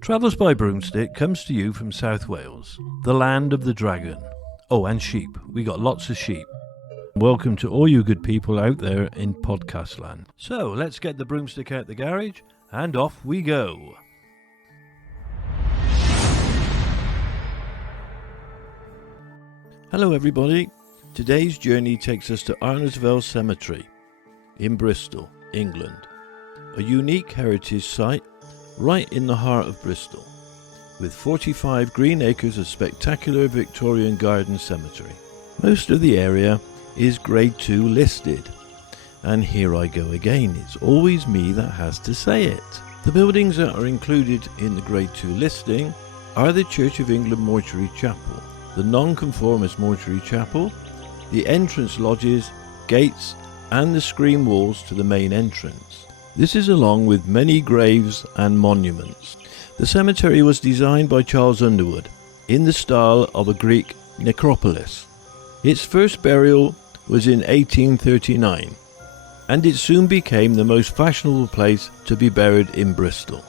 Travels by Broomstick comes to you from South Wales, the land of the dragon. Oh, and sheep. We got lots of sheep. Welcome to all you good people out there in podcast land. So, let's get the broomstick out the garage, and off we go. Hello everybody. Today's journey takes us to Arnos Vale Cemetery in Bristol, England. A unique heritage site right in the heart of Bristol, with 45 green acres of spectacular Victorian garden cemetery. Most of the area is Grade 2 listed, and here I go again, it's always me that has to say it. The buildings that are included in the Grade 2 listing are the Church of England Mortuary Chapel, the Non-Conformist Mortuary Chapel, the entrance lodges, gates and the screen walls to the main entrance. This is along with many graves and monuments. The cemetery was designed by Charles Underwood in the style of a Greek necropolis. Its first burial was in 1839, and it soon became the most fashionable place to be buried in Bristol.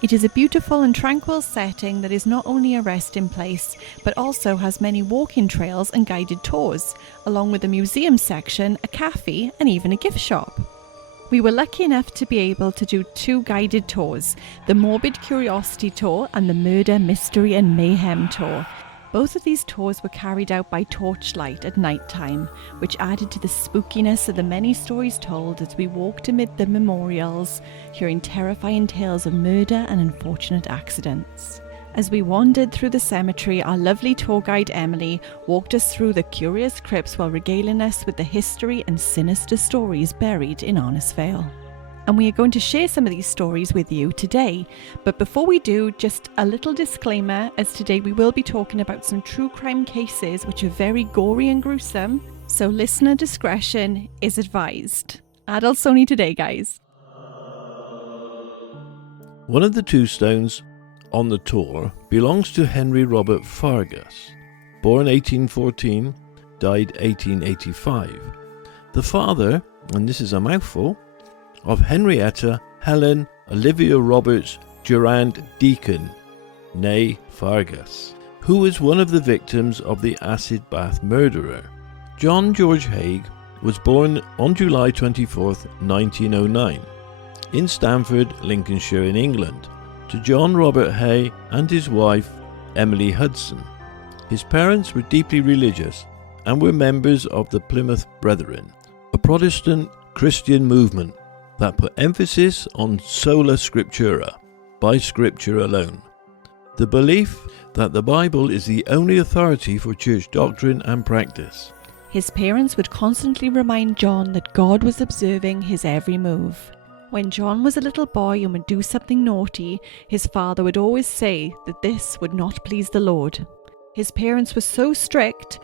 It is a beautiful and tranquil setting that is not only a resting place, but also has many walking trails and guided tours, along with a museum section, a cafe and even a gift shop. We were lucky enough to be able to do 2 guided tours, the Morbid Curiosity Tour and the Murder, Mystery and Mayhem Tour. Both of these tours were carried out by torchlight at night time, which added to the spookiness of the many stories told as we walked amid the memorials, hearing terrifying tales of murder and unfortunate accidents. As we wandered through the cemetery, our lovely tour guide Emily walked us through the curious crypts while regaling us with the history and sinister stories buried in Arnos Vale. And we are going to share some of these stories with you today. But before we do, just a little disclaimer, as today we will be talking about some true crime cases which are very gory and gruesome, so listener discretion is advised. Adults only today, guys. One of the tombstones on the tour belongs to Henry Robert Fargus, born 1814, died 1885. The father, and this is a mouthful, of Henrietta Helen Olivia Roberts Durand Deacon, née Fargus, who was one of the victims of the acid bath murderer. John George Haigh was born on July 24, 1909, in Stamford, Lincolnshire in England, to John Robert Haigh and his wife Emily Hudson. His parents were deeply religious and were members of the Plymouth Brethren, a Protestant Christian movement that put emphasis on sola scriptura, by scripture alone, the belief that the Bible is the only authority for church doctrine and practice. His parents would constantly remind John that God was observing his every move. When John was a little boy and would do something naughty, his father would always say that this would not please the Lord. His parents were so strict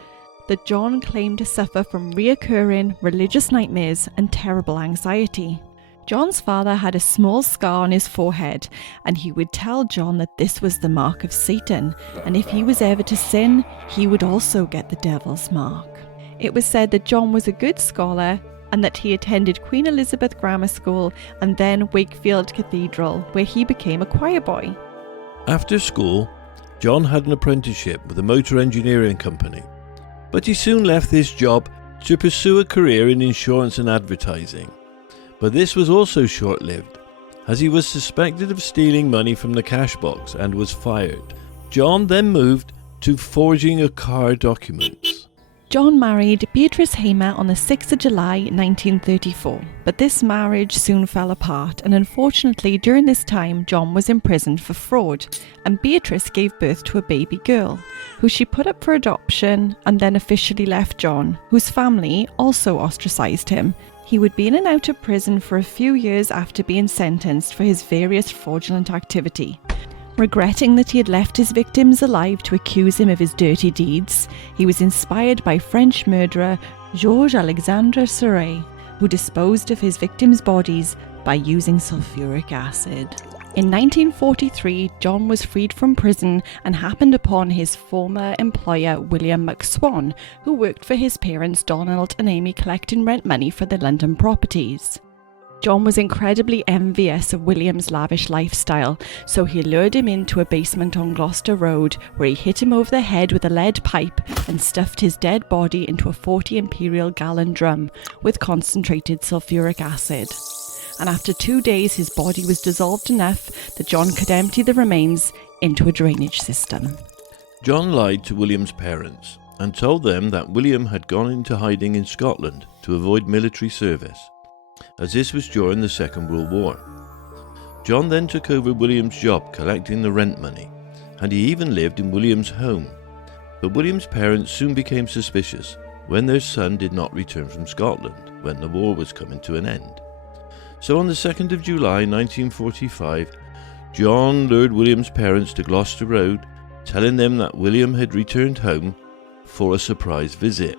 that John claimed to suffer from reoccurring religious nightmares and terrible anxiety. John's father had a small scar on his forehead, and he would tell John that this was the mark of Satan, and if he was ever to sin, he would also get the devil's mark. It was said that John was a good scholar and that he attended Queen Elizabeth Grammar School and then Wakefield Cathedral, where he became a choir boy. After school, John had an apprenticeship with a motor engineering company, but he soon left this job to pursue a career in insurance and advertising. But this was also short-lived, as he was suspected of stealing money from the cash box and was fired. John then moved to forging a car documents. John married Beatrice Hamer on the 6th of July 1934, but this marriage soon fell apart, and unfortunately during this time John was imprisoned for fraud, and Beatrice gave birth to a baby girl, who she put up for adoption and then officially left John, whose family also ostracised him. He would be in and out of prison for a few years after being sentenced for his various fraudulent activity. Regretting that he had left his victims alive to accuse him of his dirty deeds, he was inspired by French murderer Georges-Alexandre Sauret, who disposed of his victims' bodies by using sulfuric acid. In 1943, John was freed from prison and happened upon his former employer William McSwan, who worked for his parents Donald and Amy collecting rent money for their London properties. John was incredibly envious of William's lavish lifestyle, so he lured him into a basement on Gloucester Road, where he hit him over the head with a lead pipe and stuffed his dead body into a 40 imperial gallon drum with concentrated sulfuric acid. And after 2 days, his body was dissolved enough that John could empty the remains into a drainage system. John lied to William's parents and told them that William had gone into hiding in Scotland to avoid military service, as this was during the Second World War. John then took over William's job collecting the rent money, and he even lived in William's home. But William's parents soon became suspicious when their son did not return from Scotland when the war was coming to an end. So on the 2nd of July 1945, John lured William's parents to Gloucester Road, telling them that William had returned home for a surprise visit.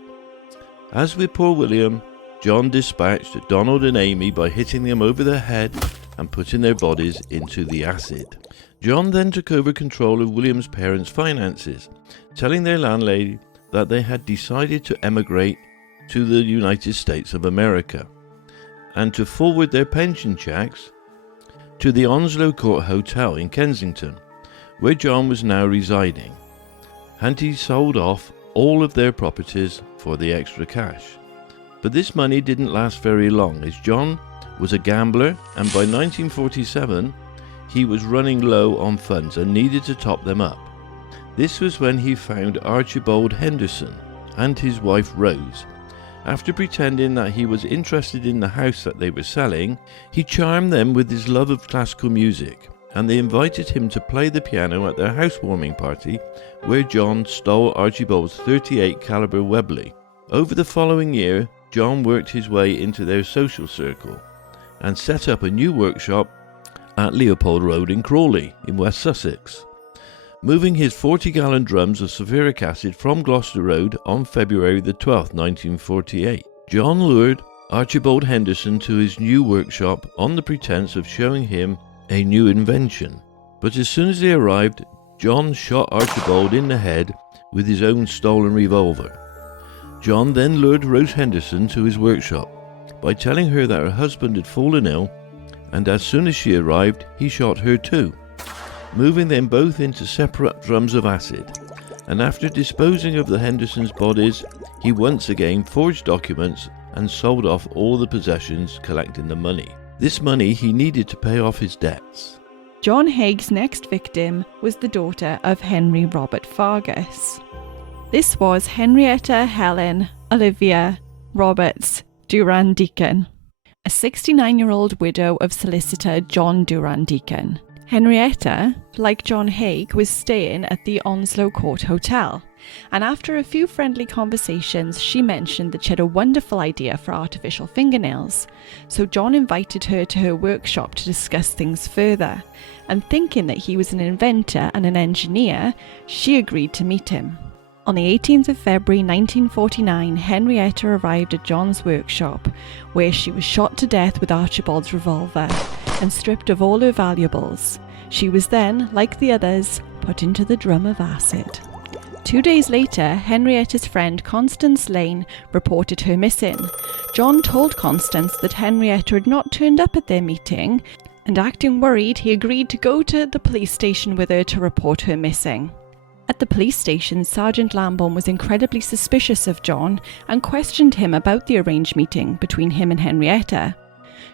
As with poor William, John dispatched Donald and Amy by hitting them over the head and putting their bodies into the acid. John then took over control of William's parents' finances, telling their landlady that they had decided to emigrate to the United States of America and to forward their pension checks to the Onslow Court Hotel in Kensington, where John was now residing, and he sold off all of their properties for the extra cash. But this money didn't last very long, as John was a gambler, and by 1947 he was running low on funds and needed to top them up. This was when he found Archibald Henderson and his wife Rose. After pretending that he was interested in the house that they were selling, he charmed them with his love of classical music, and they invited him to play the piano at their housewarming party, where John stole Archibald's .38 caliber Webley. Over the following year, John worked his way into their social circle and set up a new workshop at Leopold Road in Crawley in West Sussex, moving his 40-gallon drums of sulfuric acid from Gloucester Road on February the 12th, 1948. John lured Archibald Henderson to his new workshop on the pretense of showing him a new invention. But as soon as they arrived, John shot Archibald in the head with his own stolen revolver. John then lured Rose Henderson to his workshop by telling her that her husband had fallen ill, and as soon as she arrived, he shot her too, moving them both into separate drums of acid. And after disposing of the Hendersons' bodies, he once again forged documents and sold off all the possessions, collecting the money. This money he needed to pay off his debts. John Haig's next victim was the daughter of Henry Robert Fargus. This was Henrietta Helen Olivia Roberts Durand Deacon, a 69-year-old widow of solicitor John Durand Deacon. Henrietta, like John Haig, was staying at the Onslow Court Hotel, and after a few friendly conversations, she mentioned that she had a wonderful idea for artificial fingernails. So John invited her to her workshop to discuss things further, and thinking that he was an inventor and an engineer, she agreed to meet him. On the 18th of February 1949, Henrietta arrived at John's workshop, where she was shot to death with Archibald's revolver and stripped of all her valuables. She was then, like the others, put into the drum of acid. 2 days later, Henrietta's friend Constance Lane reported her missing. John told Constance that Henrietta had not turned up at their meeting, and acting worried, he agreed to go to the police station with her to report her missing. At the police station, Sergeant Lambourne was incredibly suspicious of John and questioned him about the arranged meeting between him and Henrietta.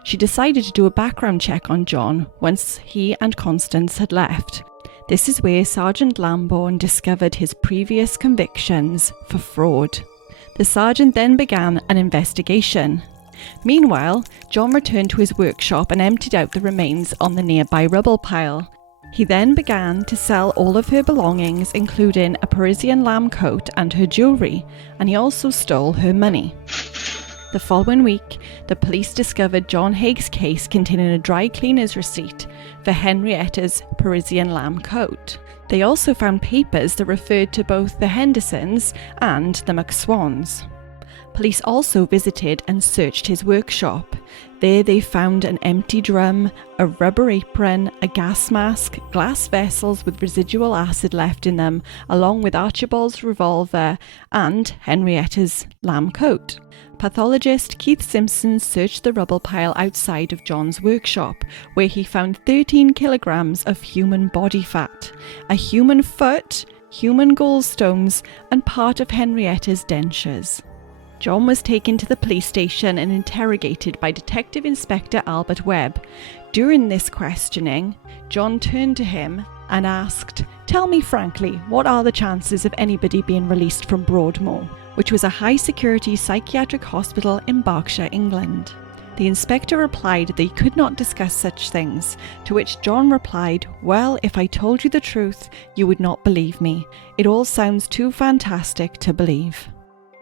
She decided to do a background check on John once he and Constance had left. This is where Sergeant Lambourne discovered his previous convictions for fraud. The sergeant then began an investigation. Meanwhile, John returned to his workshop and emptied out the remains on the nearby rubble pile. He then began to sell all of her belongings, including a Parisian lamb coat and her jewellery, and he also stole her money. The following week, the police discovered John Haig's case containing a dry cleaner's receipt for Henrietta's Parisian lamb coat. They also found papers that referred to both the Hendersons and the McSwans. Police also visited and searched his workshop. There they found an empty drum, a rubber apron, a gas mask, glass vessels with residual acid left in them, along with Archibald's revolver and Henrietta's lamb coat. Pathologist Keith Simpson searched the rubble pile outside of John's workshop, where he found 13 kilograms of human body fat, a human foot, human gallstones, and part of Henrietta's dentures. John was taken to the police station and interrogated by Detective Inspector Albert Webb. During this questioning, John turned to him and asked, "Tell me frankly, what are the chances of anybody being released from Broadmoor?" which was a high-security psychiatric hospital in Berkshire, England. The inspector replied that he could not discuss such things, to which John replied, "Well, if I told you the truth, you would not believe me. It all sounds too fantastic to believe."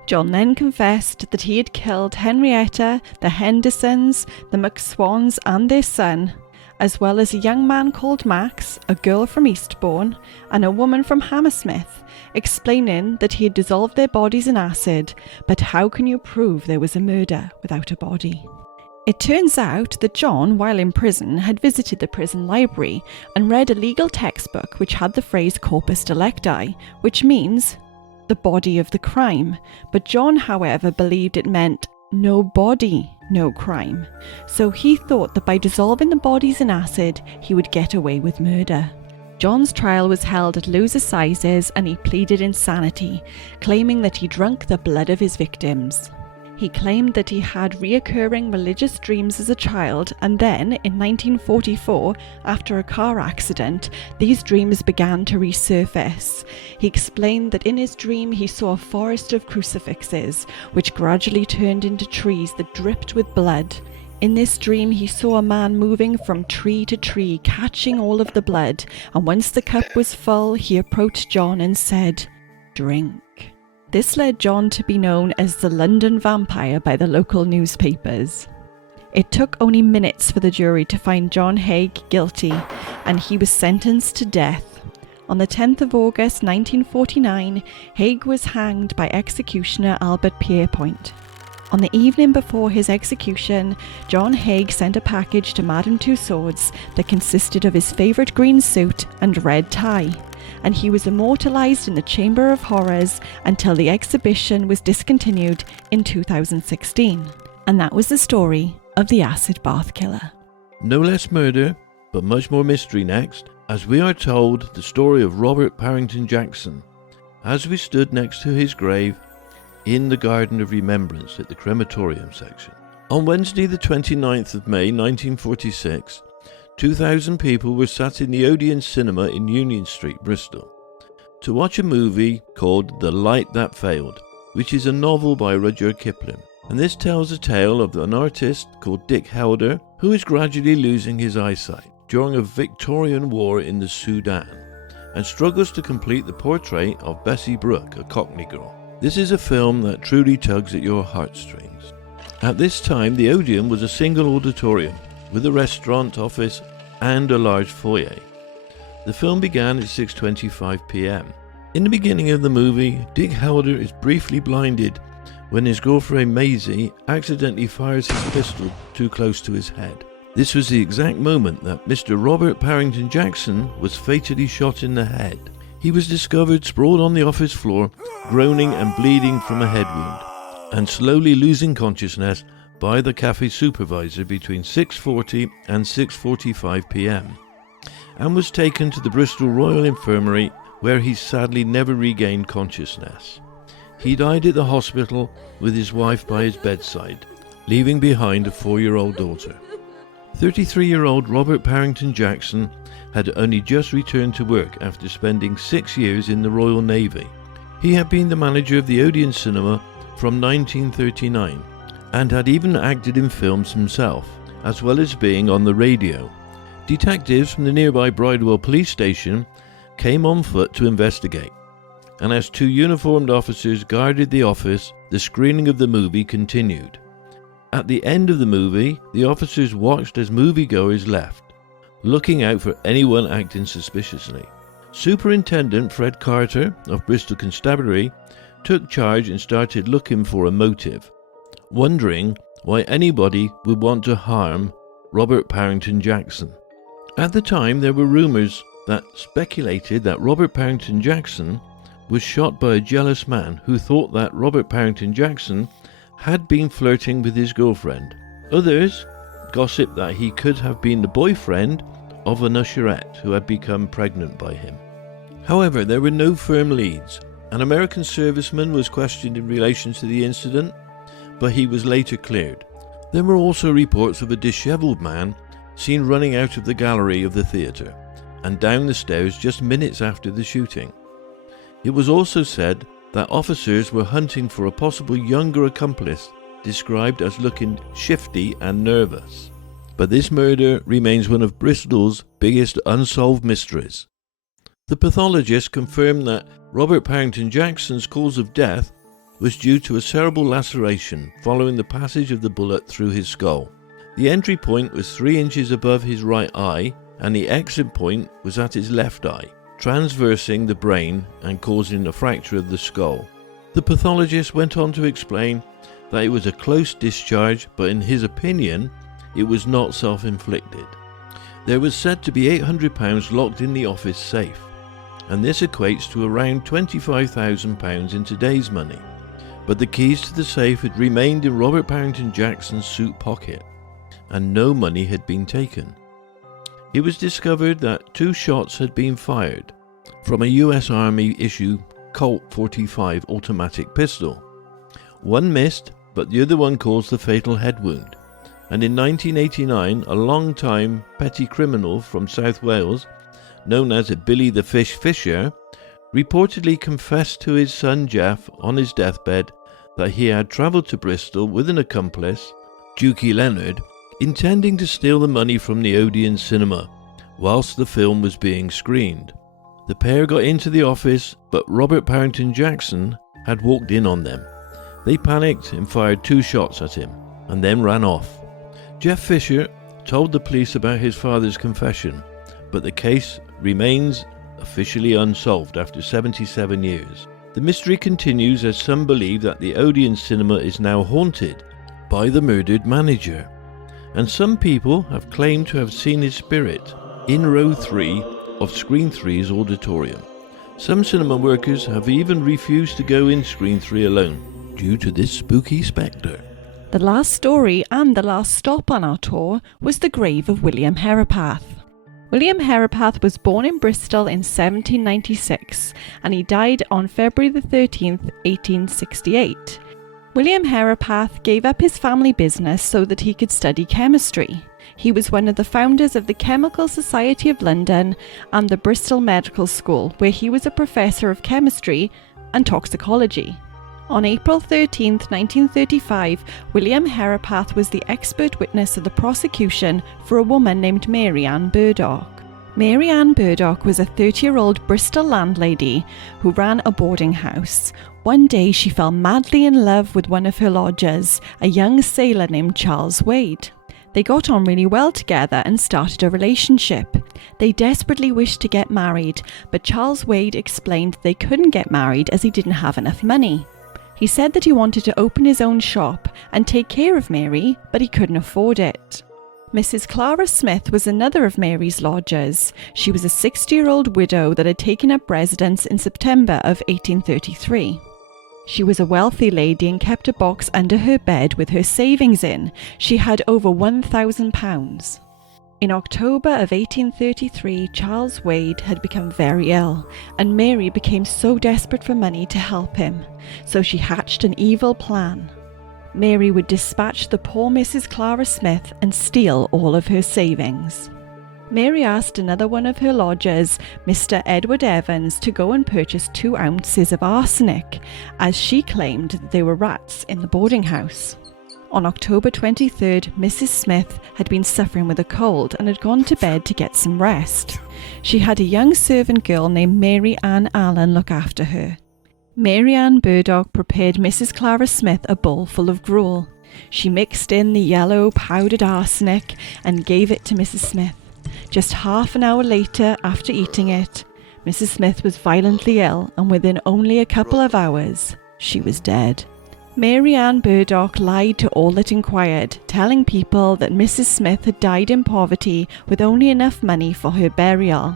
John then confessed that he had killed Henrietta, the Hendersons, the McSwans and their son, as well as a young man called Max, a girl from Eastbourne, and a woman from Hammersmith, explaining that he had dissolved their bodies in acid, but how can you prove there was a murder without a body? It turns out that John, while in prison, had visited the prison library and read a legal textbook which had the phrase corpus delicti, which means the body of the crime, but John, however, believed it meant no body, no crime. So he thought that by dissolving the bodies in acid, he would get away with murder. John's trial was held at Lewes Assizes and he pleaded insanity, claiming that he drank the blood of his victims. He claimed that he had reoccurring religious dreams as a child, and then, in 1944, after a car accident, these dreams began to resurface. He explained that in his dream he saw a forest of crucifixes, which gradually turned into trees that dripped with blood. In this dream he saw a man moving from tree to tree, catching all of the blood, and once the cup was full, he approached John and said, "Drink." This led John to be known as the London Vampire by the local newspapers. It took only minutes for the jury to find John Haig guilty, and he was sentenced to death. On the 10th of August 1949, Haig was hanged by executioner Albert Pierpoint. On the evening before his execution, John Haig sent a package to Madame Tussauds that consisted of his favourite green suit and red tie, and he was immortalised in the Chamber of Horrors until the exhibition was discontinued in 2016. And that was the story of the acid bath killer. No less murder, but much more mystery next, as we are told the story of Robert Parrington Jackson, as we stood next to his grave in the Garden of Remembrance at the crematorium section. On Wednesday the 29th of May 1946, 2,000 people were sat in the Odeon cinema in Union Street, Bristol, to watch a movie called The Light That Failed, which is a novel by Rudyard Kipling. And this tells a tale of an artist called Dick Helder, who is gradually losing his eyesight during a Victorian war in the Sudan, and struggles to complete the portrait of Bessie Brooke, a Cockney girl. This is a film that truly tugs at your heartstrings. At this time, the Odeon was a single auditorium, with a restaurant, office, and a large foyer. The film began at 6:25 p.m. In the beginning of the movie, Dick Helder is briefly blinded when his girlfriend Maisie accidentally fires his pistol too close to his head. This was the exact moment that Mr. Robert Parrington Jackson was fatally shot in the head. He was discovered sprawled on the office floor, groaning and bleeding from a head wound, and slowly losing consciousness by the cafe supervisor between 6:40 and 6:45 p.m. and was taken to the Bristol Royal Infirmary, where he sadly never regained consciousness. He died at the hospital with his wife by his bedside, leaving behind a 4-year-old daughter. 33-year-old Robert Parrington Jackson had only just returned to work after spending 6 years in the Royal Navy. He had been the manager of the Odeon Cinema from 1939 and had even acted in films himself, as well as being on the radio. Detectives from the nearby Bridewell police station came on foot to investigate, and as 2 uniformed officers guarded the office, the screening of the movie continued. At the end of the movie, the officers watched as moviegoers left, looking out for anyone acting suspiciously. Superintendent Fred Carter of Bristol Constabulary took charge and started looking for a motive, wondering why anybody would want to harm Robert Parrington Jackson. At the time, there were rumours that speculated that Robert Parrington Jackson was shot by a jealous man who thought that Robert Parrington Jackson had been flirting with his girlfriend. Others gossiped that he could have been the boyfriend of an usherette who had become pregnant by him. However, there were no firm leads. An American serviceman was questioned in relation to the incident, but he was later cleared. There were also reports of a dishevelled man seen running out of the gallery of the theatre and down the stairs just minutes after the shooting. It was also said that officers were hunting for a possible younger accomplice described as looking shifty and nervous. But this murder remains one of Bristol's biggest unsolved mysteries. The pathologist confirmed that Robert Parrington Jackson's cause of death was due to a cerebral laceration following the passage of the bullet through his skull. The entry point was 3 inches above his right eye, and the exit point was at his left eye, transversing the brain and causing a fracture of the skull. The pathologist went on to explain that it was a close discharge, but in his opinion, it was not self-inflicted. There was said to be £800 locked in the office safe, and this equates to around £25,000 in today's money. But the keys to the safe had remained in Robert Parrington Jackson's suit pocket, and no money had been taken. It was discovered that 2 shots had been fired from a US Army issue Colt 45 automatic pistol. One missed, but the other one caused the fatal head wound. And in 1989, a long-time petty criminal from South Wales, known as Billy the Fish Fisher, reportedly confessed to his son Jeff on his deathbed that he had travelled to Bristol with an accomplice, Dukey Leonard, intending to steal the money from the Odeon cinema whilst the film was being screened. The pair got into the office, but Robert Parrington Jackson had walked in on them. They panicked and fired 2 shots at him, and then ran off. Jeff Fisher told the police about his father's confession, but the case remains officially unsolved after 77 years. The mystery continues as some believe that the Odeon cinema is now haunted by the murdered manager, and some people have claimed to have seen his spirit in row 3 of Screen 3's auditorium. Some cinema workers have even refused to go in Screen 3 alone due to this spooky spectre. The last story and the last stop on our tour was the grave of William Herapath. William Herapath was born in Bristol in 1796 and he died on February the 13th, 1868. William Herapath gave up his family business so that he could study chemistry. He was one of the founders of the Chemical Society of London and the Bristol Medical School, where he was a professor of chemistry and toxicology. On April 13, 1935, William Herapath was the expert witness of the prosecution for a woman named Marianne Burdock. Marianne Burdock was a 30-year-old Bristol landlady who ran a boarding house. One day she fell madly in love with one of her lodgers, a young sailor named Charles Wade. They got on really well together and started a relationship. They desperately wished to get married, but Charles Wade explained they couldn't get married as he didn't have enough money. He said that he wanted to open his own shop and take care of Mary, but he couldn't afford it. Mrs. Clara Smith was another of Mary's lodgers. She was a 60-year-old widow that had taken up residence in September of 1833. She was a wealthy lady and kept a box under her bed with her savings in. She had over £1,000. In October of 1833, Charles Wade had become very ill, and Mary became so desperate for money to help him, so she hatched an evil plan. Mary would dispatch the poor Mrs. Clara Smith and steal all of her savings. Mary asked another one of her lodgers, Mr. Edward Evans, to go and purchase 2 ounces of arsenic, as she claimed that there were rats in the boarding house. On October 23rd, Mrs. Smith had been suffering with a cold and had gone to bed to get some rest. She had a young servant girl named Mary Ann Allen look after her. Marianne Burdock prepared Mrs. Clara Smith a bowl full of gruel. She mixed in the yellow powdered arsenic and gave it to Mrs. Smith. Just half an hour later, after eating it, Mrs. Smith was violently ill, and within only a couple of hours, she was dead. Marianne Burdock lied to all that inquired, telling people that Mrs. Smith had died in poverty with only enough money for her burial.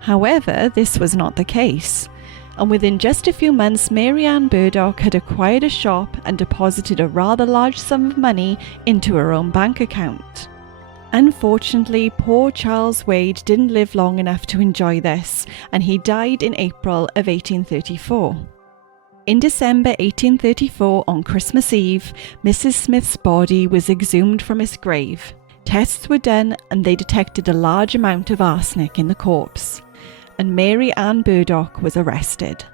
However, this was not the case, and within just a few months Marianne Burdock had acquired a shop and deposited a rather large sum of money into her own bank account. Unfortunately, poor Charles Wade didn't live long enough to enjoy this, and he died in April of 1834. In December 1834, on Christmas Eve, Mrs. Smith's body was exhumed from its grave. Tests were done and they detected a large amount of arsenic in the corpse, and Marianne Burdock was arrested.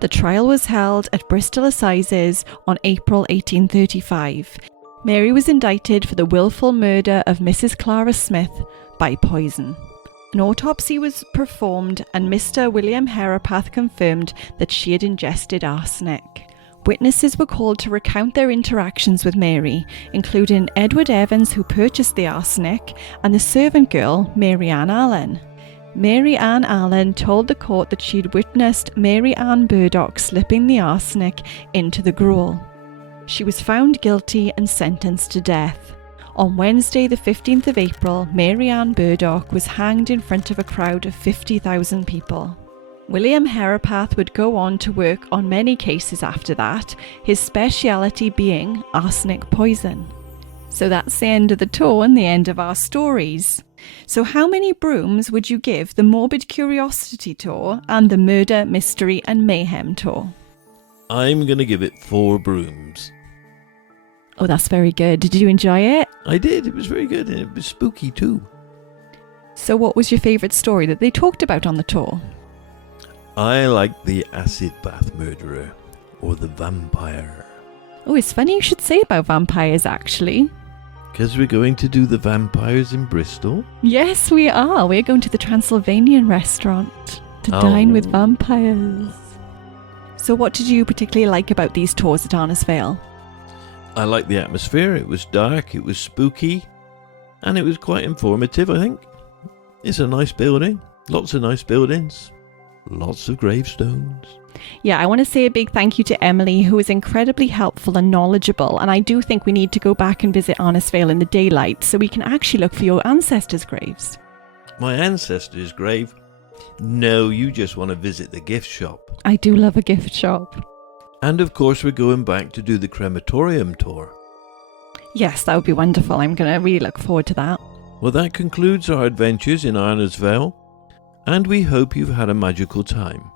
The trial was held at Bristol Assizes on April 1835. Mary was indicted for the willful murder of Mrs. Clara Smith by poison. An autopsy was performed and Mr. William Herapath confirmed that she had ingested arsenic. Witnesses were called to recount their interactions with Mary, including Edward Evans, who purchased the arsenic, and the servant girl, Marianne Allen. Marianne Allen told the court that she'd witnessed Marianne Burdock slipping the arsenic into the gruel. She was found guilty and sentenced to death. On Wednesday, the 15th of April, Marianne Burdock was hanged in front of a crowd of 50,000 people. William Herapath would go on to work on many cases after that, his speciality being arsenic poison. So that's the end of the tour and the end of our stories. So how many brooms would you give the Morbid Curiosity Tour and the Murder, Mystery and Mayhem Tour? I'm going to give it 4 brooms. Oh, that's very good. Did you enjoy it? I did. It was very good and it was spooky too. So what was your favourite story that they talked about on the tour? I like the acid bath murderer or the vampire. Oh, it's funny you should say about vampires, actually. Because we're going to do the vampires in Bristol? Yes, we are. We're going to the Transylvanian restaurant to dine with vampires. So what did you particularly like about these tours at Arnos Vale? I liked the atmosphere. It was dark, it was spooky, and it was quite informative, I think. It's a nice building. Lots of nice buildings. Lots of gravestones. Yeah, I want to say a big thank you to Emily, who was incredibly helpful and knowledgeable. And I do think we need to go back and visit Arnos Vale in the daylight so we can actually look for your ancestors' graves. My ancestors' grave? No, you just want to visit the gift shop. I do love a gift shop. And of course we're going back to do the crematorium tour. Yes, that would be wonderful. I'm going to really look forward to that. Well, that concludes our adventures in Arnos Vale, and we hope you've had a magical time.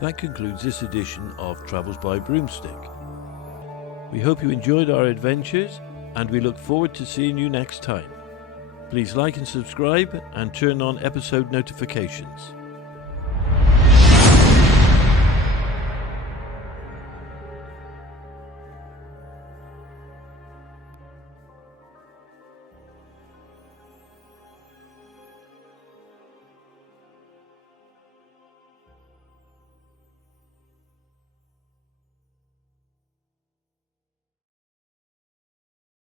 That concludes this edition of Travels by Broomstick. We hope you enjoyed our adventures, and we look forward to seeing you next time. Please like and subscribe and turn on episode notifications.